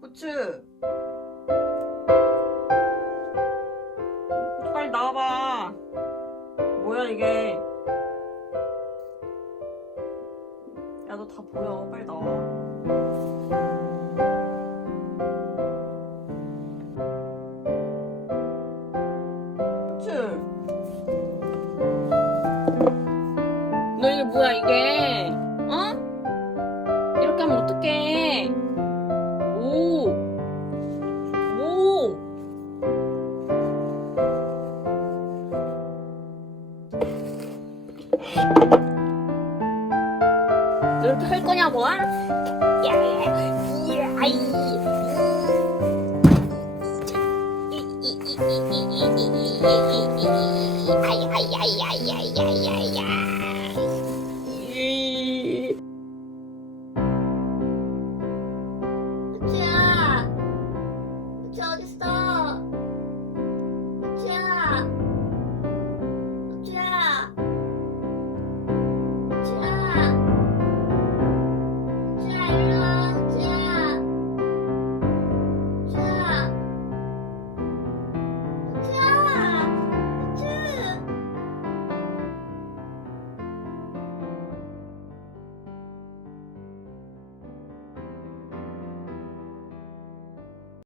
고추. 빨리 나와봐. 뭐야 이게? 야 너 다 보여. 빨리 나와. 고추. 너 이게 뭐야 이게? 어? 이렇게 하면 어떡해? 오. 오. 너 이렇게 할 거냐고? 야, 야, 야, 아이. 아이, 아이, 아이, 아이, 아이, 아이, 아이, 아이.